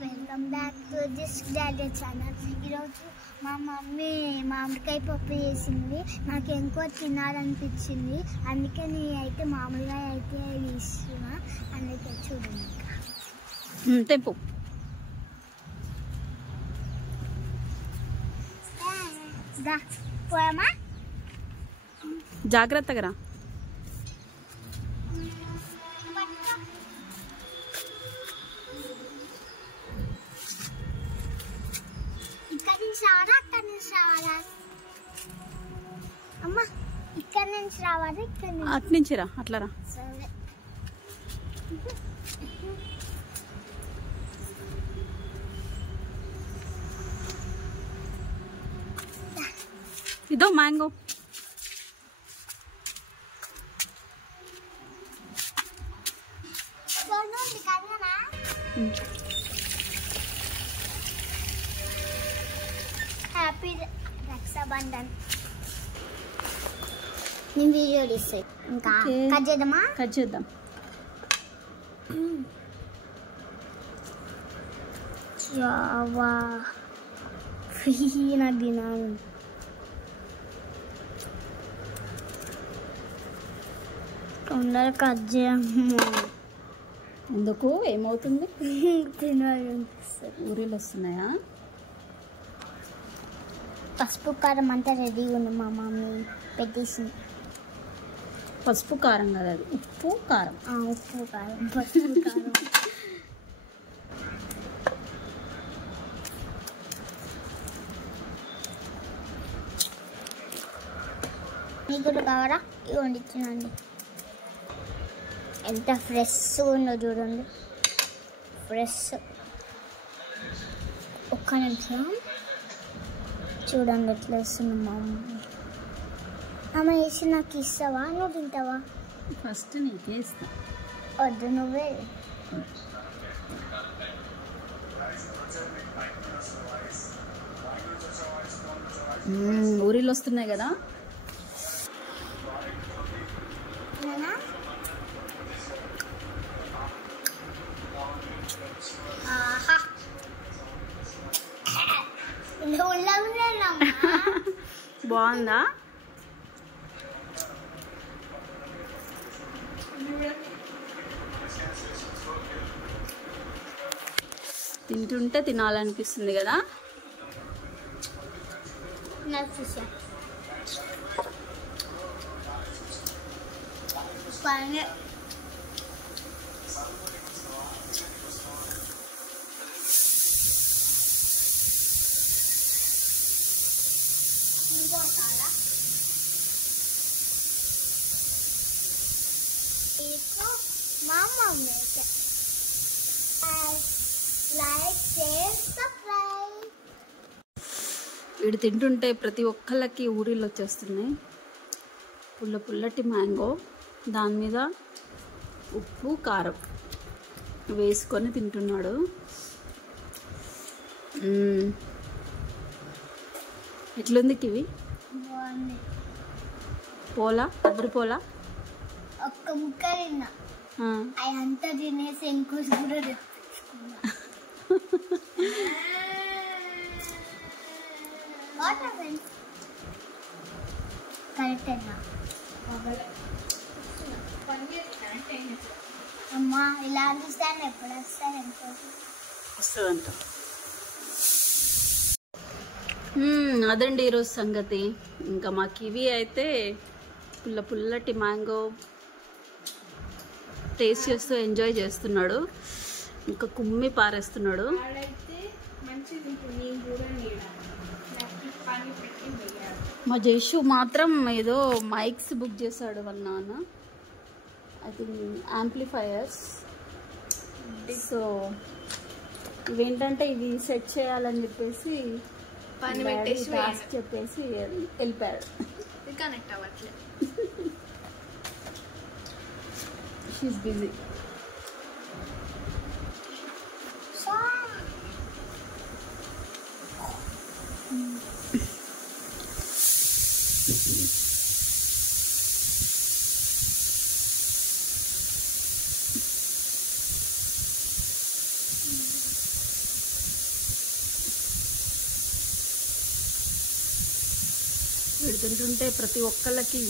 Welcome back to this daddy channel. ఈరోజు మా mummy మామిడికాయ పప్పు చేసింది. నాకు ఎక్కువ తినాలనిపించింది, అందుకే నేను అయితే మామూలుగా అయితే ఇస్తున్నా. అందుకే చూడండి తెంపు. పోయమ్మా, జాగ్రత్తగా రా. ఇక్కడ నుంచి రావాలా అక్కడ నుంచి రావాలా? అమ్మా ఇక్కడ నుంచి రావాలి, ఇక్కడ నుంచి అటు నుంచి రా, అట్లా రా. సరే. ఇదో మ్యాంగో. హ్యాపీ రక్షాబంధన్. నేను వీడియో తీస్తాయి. ఇంకా కట్ చేద్దామా? కట్ చేద్దాం. చావా నాకు తినాలి. తొందరగా కట్ చేయము. ఎందుకు? ఏమవుతుంది? తినాలి. ఊరిలో వస్తున్నాయా? పసుపు కారం అంతా రెడీగా ఉంది, మా మమ్మీ పెట్టేసింది. పసుపు కారం కదా, అది ఉప్పు కారం. ఉప్పు కారం, పసుపు కారం. మీకు కూడా కావాలా? ఇవ్వండి, తినండి. ఎంత ఫ్రెష్ ఉందో చూడండి, ఫ్రెష్. ఒక్క నిమిషం చూడండి ఎట్లా వస్తుంది మా మమ్మీ. అమ్మ వేసి నాకు ఇస్తావా? నువ్వు తింటావా? ఫస్ట్ నీకే ఇస్తా. వద్దు, నువ్వే. ఊరిలో వస్తున్నాయి కదా. బాగుందా? తింటుంటే తినాలనిపిస్తుంది కదా. మా మమ్మీ లైక్, షేర్, సబ్స్క్రైబ్. వీడు తింటుంటే ప్రతి ఒక్కళ్ళకి ఊరిలో వచ్చేస్తున్నాయి. పుల్లటి మ్యాంగో, దాని మీద ఉప్పు కారం వేసుకొని తింటున్నాడు. ఎట్లుంది కివి? బాగుంది. పోలా అద్దరు పోలా. ఒక్క ముక్క తిన్నా, అవి అంతా తినేసి ఇంకోసి కూడా తెచ్చుకున్నా. కరెక్ట్ అమ్మా, ఇలా అనిపిస్తాను. ఎప్పుడు వస్తాను? వస్తుందంట. అదండి ఈరోజు సంగతి. ఇంకా మా కివి అయితే పుల్లటి మ్యాంగో టేస్ట్ చేస్తూ ఎంజాయ్ చేస్తున్నాడు. ఇంకా కుమ్మి పారేస్తున్నాడు. మా జేషు మాత్రం ఏదో మైక్స్ బుక్ చేశాడు వాళ్ళ నాన్న. I think amplifiers. సో ఇవేంటంటే ఇవి సెట్ చేయాలని చెప్పేసి చెప్పేసి వెళ్ళిపోయాడు. కనెక్ట్ అవ్వట్లేదు. She's busy. వీడు తింటుంటే ప్రతి ఒక్కళ్ళకి